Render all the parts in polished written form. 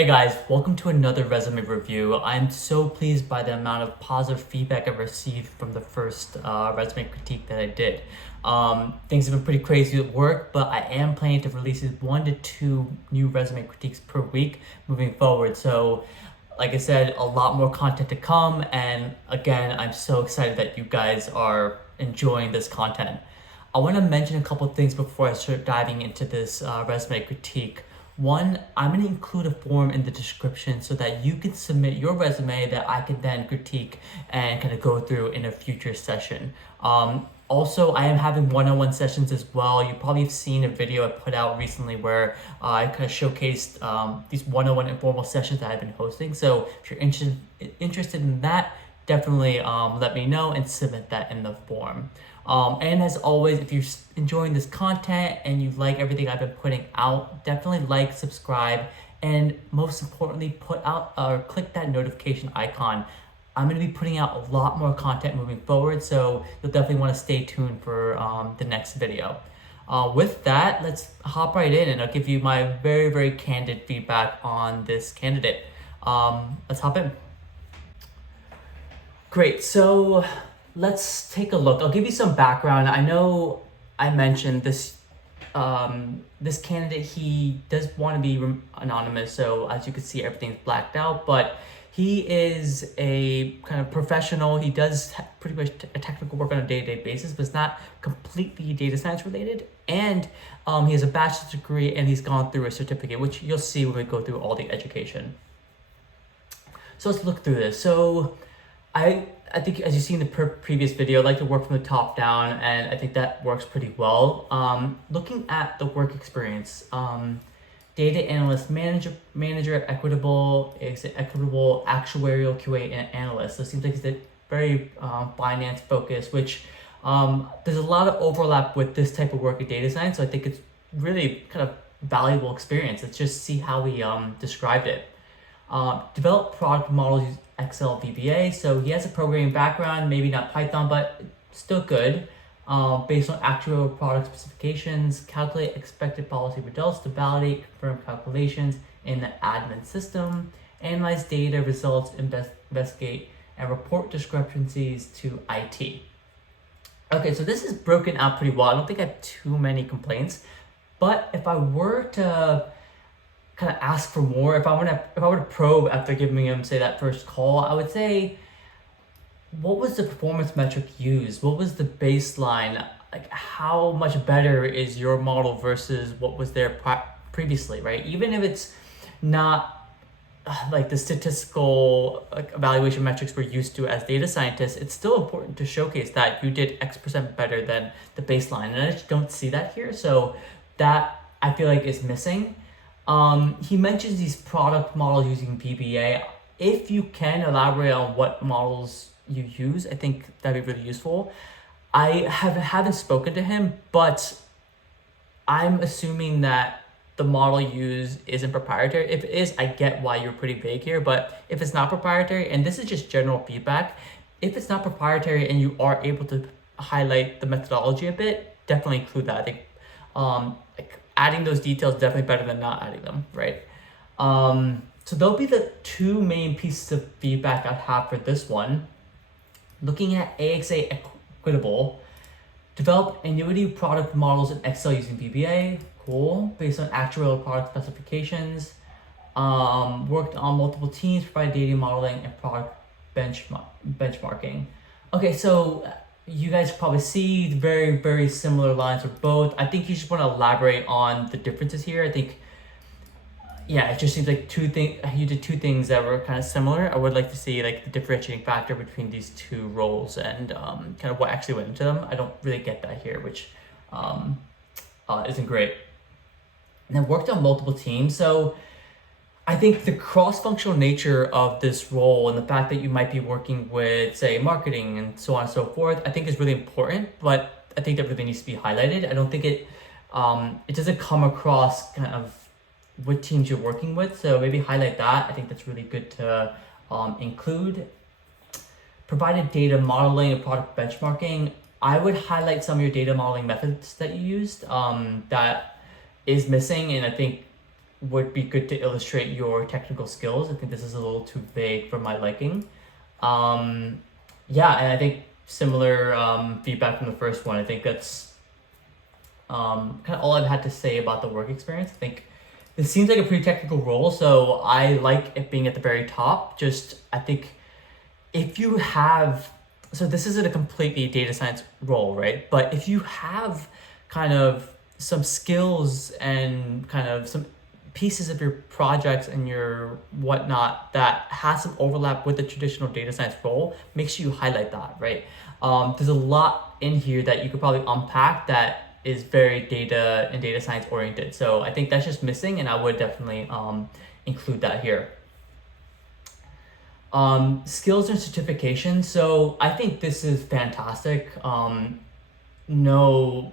Hey guys, welcome to another resume review. I'm so pleased by the amount of positive feedback I've received from the first resume critique that I did. Things have been pretty crazy at work, but I am planning to release 1 to 2 new resume critiques per week moving forward. So, like I said, a lot more content to come. And again, I'm so excited that you guys are enjoying this content. I want to mention a couple things before I start diving into this resume critique. One, I'm going to include a form in the description so that you can submit your resume that I can then critique and kind of go through in a future session. Also, I am having one-on-one sessions as well. You probably have seen a video I put out recently where I kind of showcased these one-on-one informal sessions that I've been hosting. So if you're interested in that, definitely let me know and submit that in the form. And as always, if you're enjoying this content and you like everything I've been putting out, definitely like, subscribe, and most importantly, put out or click that notification icon. I'm going to be putting out a lot more content moving forward, so you'll definitely want to stay tuned for the next video. With that, let's hop right in and I'll give you my very, very candid feedback on this candidate. Let's hop in. Great, so let's take a look. I'll give you some background. I know I mentioned this this candidate, he does want to be anonymous, so as you can see, everything's blacked out, but he is a kind of professional. He does pretty much a technical work on a day-to-day basis, but it's not completely data science related. And he has a bachelor's degree and he's gone through a certificate, which you'll see when we go through all the education. So let's look through this. So I think, as you see in the previous video, I like to work from the top down, and I think that works pretty well. Looking at the work experience, data analyst, manager, equitable actuarial QA analyst. So it seems like it's a very finance focused, which there's a lot of overlap with this type of work in data science. So I think it's really kind of valuable experience. Let's just see how we described it. Develop product models using Excel VBA. So he has a programming background, maybe not Python, but still good. Based on actual product specifications, calculate expected policy results to validate, confirm calculations in the admin system, analyze data results, investigate, and report discrepancies to IT. Okay, so this is broken out pretty well. I don't think I have too many complaints, but if I were to kind of ask for more, if I were to probe after giving him, say, that first call, I would say, what was the performance metric used? What was the baseline? Like, how much better is your model versus what was there previously, right? Even if it's not like the statistical evaluation metrics we're used to as data scientists, it's still important to showcase that you did X% better than the baseline. And I just don't see that here. So that, I feel like, is missing. He mentions these product models using VBA. If you can elaborate on what models you use, I think that'd be really useful. I haven't spoken to him, but I'm assuming that the model used isn't proprietary. If it is, I get why you're pretty vague here, but if it's not proprietary, and this is just general feedback, if it's not proprietary and you are able to highlight the methodology a bit, definitely include that. I think adding those details is definitely better than not adding them, right? So there'll be the 2 main pieces of feedback I have for this one. Looking at AXA Equitable, develop annuity product models in Excel using VBA, cool, based on actuarial product specifications, worked on multiple teams, provide data modeling and product benchmarking. Okay, so you guys probably see very, very similar lines for both. I think you just want to elaborate on the differences here. I think, yeah, it just seems like you did 2 things that were kind of similar. I would like to see like the differentiating factor between these 2 roles and kind of what actually went into them. I don't really get that here, which isn't great. And then worked on multiple teams. So I think the cross-functional nature of this role and the fact that you might be working with, say, marketing and so on and so forth, I think is really important, but I think that really needs to be highlighted. I don't think it doesn't come across kind of what teams you're working with, so maybe highlight that. I think that's really good to include. Provided data modeling and product benchmarking. I would highlight some of your data modeling methods that you used that is missing, and I think would be good to illustrate your technical skills. I think this is a little too vague for my liking. Yeah, and I think similar feedback from the first one. I think that's kind of all I've had to say about the work experience. I think this seems like a pretty technical role, so I like it being at the very top. Just, I think if you have, so this isn't a completely data science role, right? But if you have kind of some skills and kind of some pieces of your projects and your whatnot that has some overlap with the traditional data science role, make sure you highlight that, right? There's a lot in here that you could probably unpack that is very data and data science oriented. So I think that's just missing, and I would definitely include that here. Skills and certifications. So I think this is fantastic. No,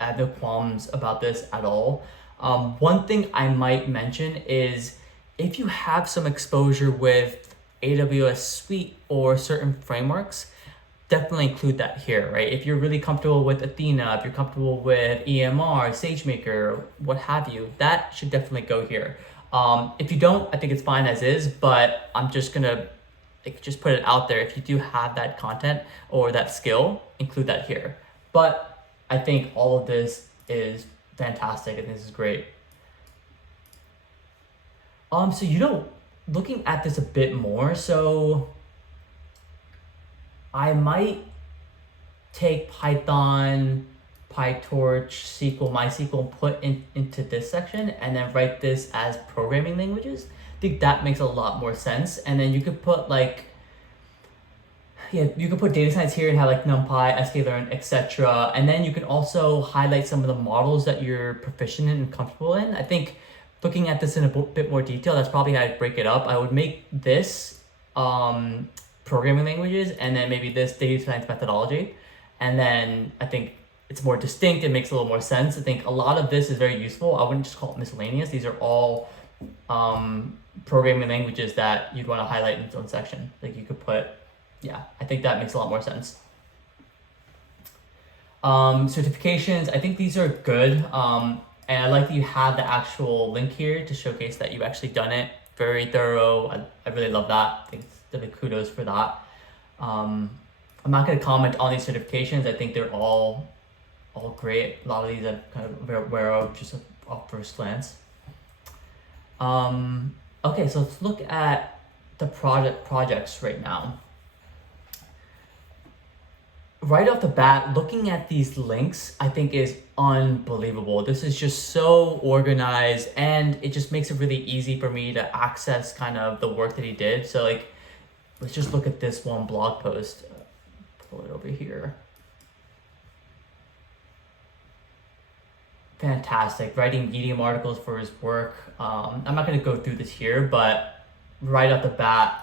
I have no qualms about this at all. One thing I might mention is if you have some exposure with AWS Suite or certain frameworks, definitely include that here, right? If you're really comfortable with Athena, if you're comfortable with EMR, SageMaker, what have you, that should definitely go here. If you don't, I think it's fine as is, but I'm just gonna just put it out there. If you do have that content or that skill, include that here. But I think all of this is fantastic and this is great. So looking at this a bit more, so I might take Python, PyTorch, SQL, MySQL, and put into this section and then write this as programming languages. I think that makes a lot more sense. And then you could put you could put data science here and have like NumPy, sklearn, etc. And then you can also highlight some of the models that you're proficient in and comfortable in. I think looking at this in a bit more detail, that's probably how I'd break it up. I would make this programming languages, and then maybe this data science methodology. And then I think it's more distinct, it makes a little more sense. I think a lot of this is very useful. I wouldn't just call it miscellaneous. These are all programming languages that you'd want to highlight in its own section. Like you could put, I think that makes a lot more sense. Certifications, I think these are good. And I like that you have the actual link here to showcase that you've actually done it. Very thorough. I really love that. I think definitely kudos for that. I'm not going to comment on these certifications. I think they're all great. A lot of these I'm kind of aware of just off first glance. Okay, so let's look at the projects right now. Right off the bat, looking at these links, I think is unbelievable. This is just so organized, and it just makes it really easy for me to access kind of the work that he did. So like, let's just look at this one blog post. Pull it over here. Fantastic, writing Medium articles for his work. I'm not going to go through this here, but right off the bat,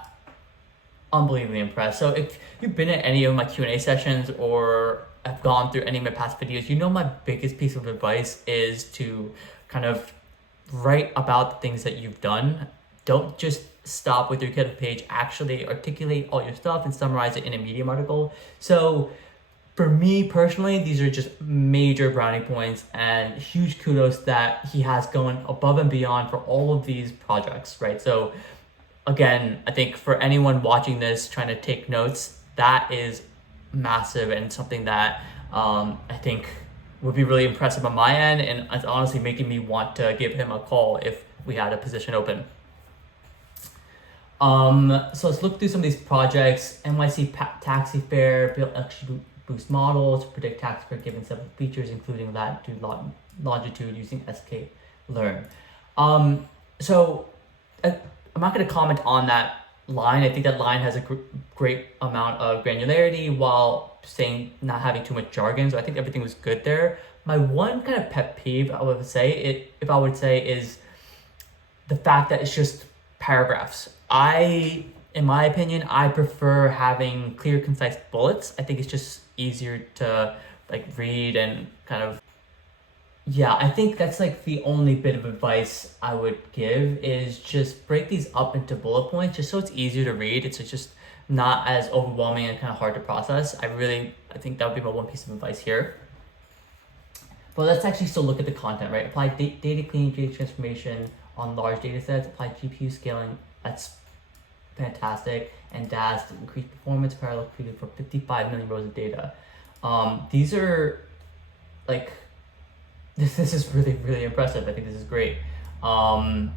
unbelievably impressed. So if you've been at any of my Q&A sessions or have gone through any of my past videos, you know my biggest piece of advice is to kind of write about the things that you've done. Don't just stop with your GitHub page, actually articulate all your stuff and summarize it in a Medium article. So for me personally, these are just major brownie points and huge kudos that he has going above and beyond for all of these projects, right? So again, I think for anyone watching this, trying to take notes, that is massive and something that I think would be really impressive on my end, and it's honestly making me want to give him a call if we had a position open. So let's look through some of these projects. NYC taxi fare, built XGBoost models to predict tax fare given several features, including latitude, longitude using sklearn. So I'm not going to comment on that line. I think that line has a great amount of granularity while not having too much jargon. So I think everything was good there. My one kind of pet peeve I would say is the fact that it's just paragraphs. In my opinion, I prefer having clear, concise bullets. I think it's just easier to like read and kind of. Yeah, I think that's like the only bit of advice I would give is just break these up into bullet points just so it's easier to read. It's just not as overwhelming and kind of hard to process. I think that would be my one piece of advice here. But let's actually still look at the content, right? Apply data cleaning, data transformation, on large data sets, apply GPU scaling, that's fantastic, and DAS to increase performance, parallel computing for 55 million rows of data. These are like, this is really, really impressive. I think this is great. A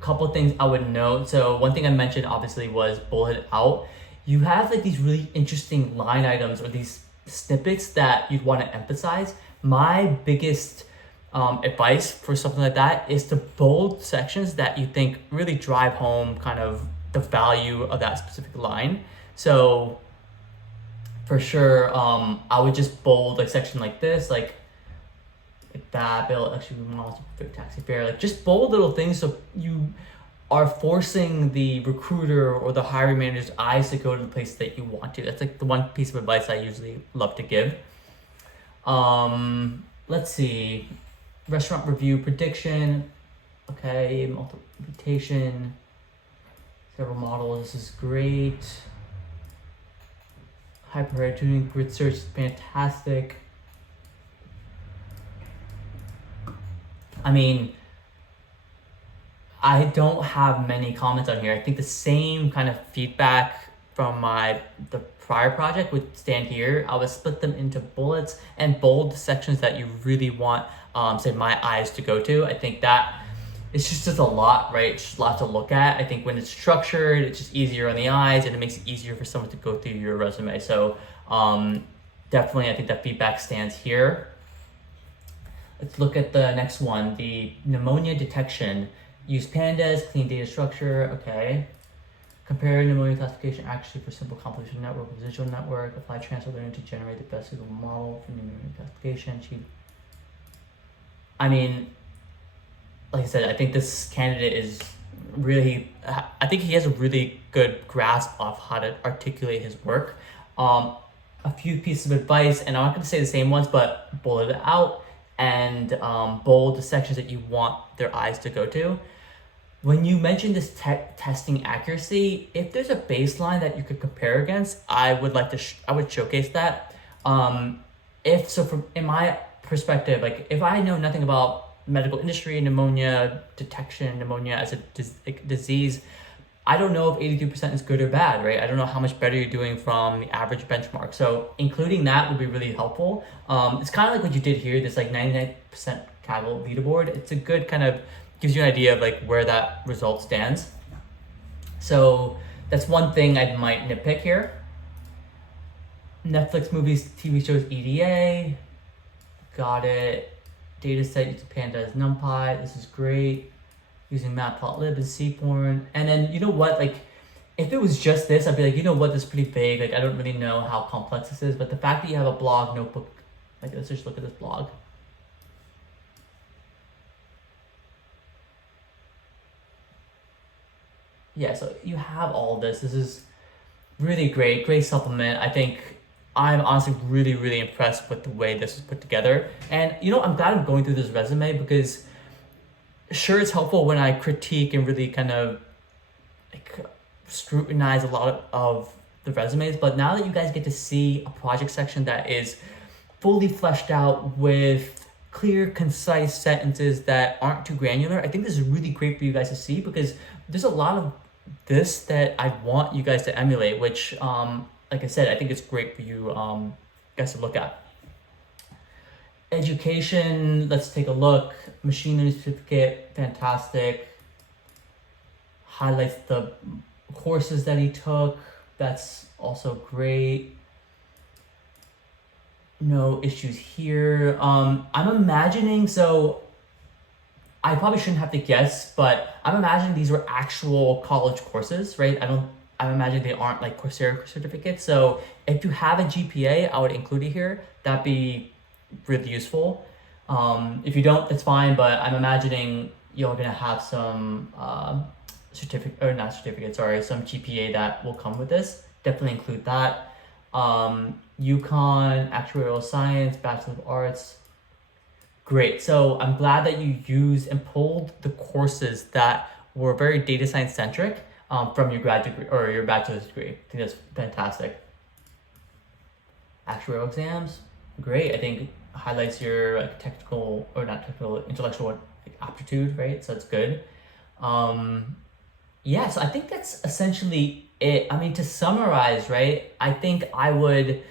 couple things I would note. So one thing I mentioned obviously was bullet out. You have like these really interesting line items or these snippets that you'd want to emphasize. My biggest advice for something like that is to bold sections that you think really drive home kind of the value of that specific line. So for sure, I would just bold a section like this, like that, build actually models a perfect taxi fare, like just bold little things so you are forcing the recruiter or the hiring manager's eyes to go to the place that you want to. That's like the one piece of advice I usually love to give. Let's see, restaurant review prediction. Okay, multiplication, several models. This is great. Hyperparameter tuning, grid search is fantastic. I mean, I don't have many comments on here. I think the same kind of feedback from the prior project would stand here. I would split them into bullets and bold sections that you really want, say, my eyes to go to. I think that it's just a lot, right? It's just a lot to look at. I think when it's structured, it's just easier on the eyes and it makes it easier for someone to go through your resume. So definitely, I think that feedback stands here. Let's look at the next one, the pneumonia detection. Use pandas, clean data structure, okay. Compare pneumonia classification accuracy for simple convolutional network with visual network. Apply transfer learning to generate the best suitable model for pneumonia classification. I mean, like I said, I think this candidate is really, I think he has a really good grasp of how to articulate his work. A few pieces of advice, and I'm not gonna say the same ones, but bullet it out and bold the sections that you want their eyes to go to. When you mention this testing accuracy, if there's a baseline that you could compare against, I would like to, I would showcase that. If so, from in my perspective, like if I know nothing about medical industry, pneumonia detection, pneumonia as a disease, I don't know if 83% is good or bad, right? I don't know how much better you're doing from the average benchmark. So including that would be really helpful. It's kind of like what you did here, this like 99% Kaggle leaderboard. It's a good kind of, gives you an idea of like where that result stands. So that's one thing I might nitpick here. Netflix movies, TV shows, EDA. Got it. Data set using pandas, NumPy. This is great. Using matplotlib and seaborn. And then, you know what, like, if it was just this, I'd be like, you know what, this is pretty big. Like, I don't really know how complex this is. But the fact that you have a blog notebook, like, let's just look at this blog. Yeah, so you have all of this. This is really great supplement. I think I'm honestly really, really impressed with the way this is put together. And, you know, I'm glad I'm going through this resume because sure, it's helpful when I critique and really kind of like scrutinize a lot of the resumes. But now that you guys get to see a project section that is fully fleshed out with clear, concise sentences that aren't too granular, I think this is really great for you guys to see because there's a lot of this that I want you guys to emulate, which, like I said, I think it's great for you guys to look at. Education, let's take a look. Machine learning certificate, fantastic. Highlights the courses that he took. That's also great. No issues here. I'm imagining, so I probably shouldn't have to guess, but I'm imagining these were actual college courses, right? I imagine they aren't like Coursera certificates. So if you have a GPA, I would include it here. That'd be really useful. If you don't, that's fine, but I'm imagining you're gonna have some some GPA that will come with this. Definitely include that. UConn, actuarial science, Bachelor of Arts. Great. So I'm glad that you used and pulled the courses that were very data science centric from your grad degree or your bachelor's degree. I think that's fantastic. Actuarial exams, great. I think highlights your like technical or not technical, intellectual aptitude, right? So it's good. Um, yeah, so I think that's essentially it. I mean, to summarize, right? I think I would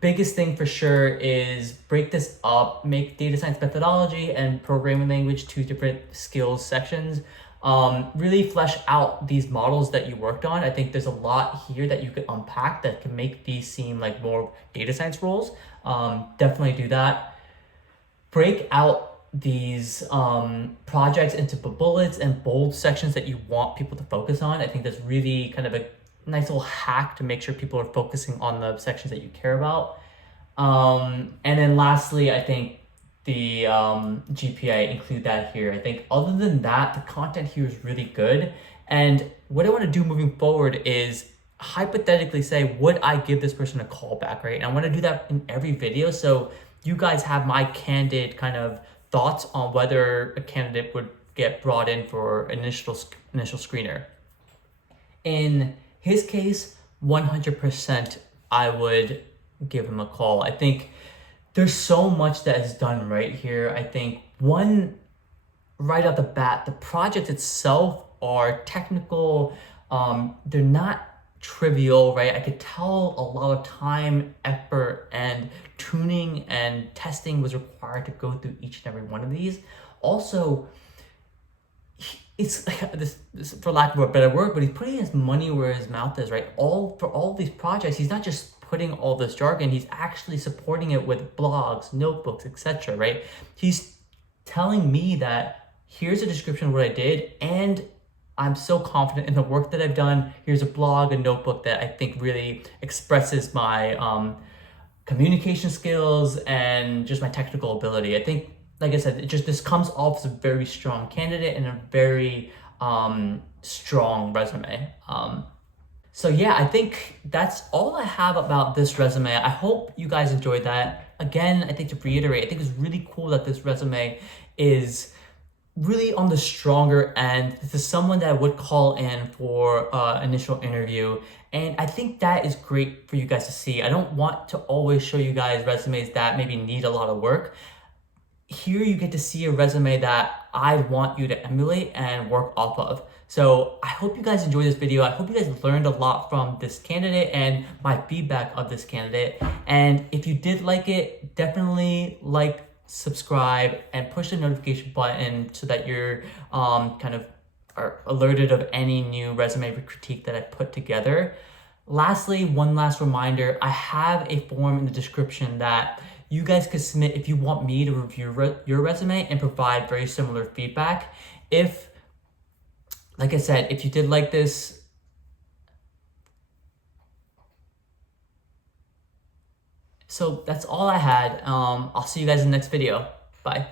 biggest thing for sure is break this up, make data science methodology and programming language two different skills sections. Really flesh out these models that you worked on. I think there's a lot here that you could unpack that can make these seem like more data science roles. Definitely do that. Break out these projects into bullets and bold sections that you want people to focus on. I think that's really kind of a nice little hack to make sure people are focusing on the sections that you care about. And then lastly, I think the GPA, include that here. I think other than that, the content here is really good. And what I want to do moving forward is hypothetically say, would I give this person a call back, right? And I want to do that in every video. So you guys have my candid kind of thoughts on whether a candidate would get brought in for initial screener. In his case, 100% I would give him a call. I think there's so much that is done right here. I think one, right off the bat, the project itself are technical. They're not trivial, right? I could tell a lot of time, effort, and tuning and testing was required to go through each and every one of these. Also, it's like this for lack of a better word, but he's putting his money where his mouth is, right? For all these projects, he's not just putting all this jargon, he's actually supporting it with blogs, notebooks, etc., right? He's telling me that here's a description of what I did, and I'm so confident in the work that I've done. Here's a blog, a notebook that I think really expresses my communication skills and just my technical ability. I think, like I said, this comes off as a very strong candidate and a very strong resume. So yeah, I think that's all I have about this resume. I hope you guys enjoyed that. Again, I think to reiterate, I think it's really cool that this resume is really on the stronger end. This is someone that I would call in for initial interview. And I think that is great for you guys to see. I don't want to always show you guys resumes that maybe need a lot of work. Here you get to see a resume that I want you to emulate and work off of. So I hope you guys enjoyed this video. I hope you guys learned a lot from this candidate and my feedback of this candidate. And if you did like it, definitely like, subscribe, and push the notification button so that you're kind of are alerted of any new resume critique that I put together. Lastly, one last reminder, I have a form in the description that you guys could submit if you want me to review your resume and provide very similar feedback. If, like I said, if you did like this, so that's all I had. I'll see you guys in the next video. Bye.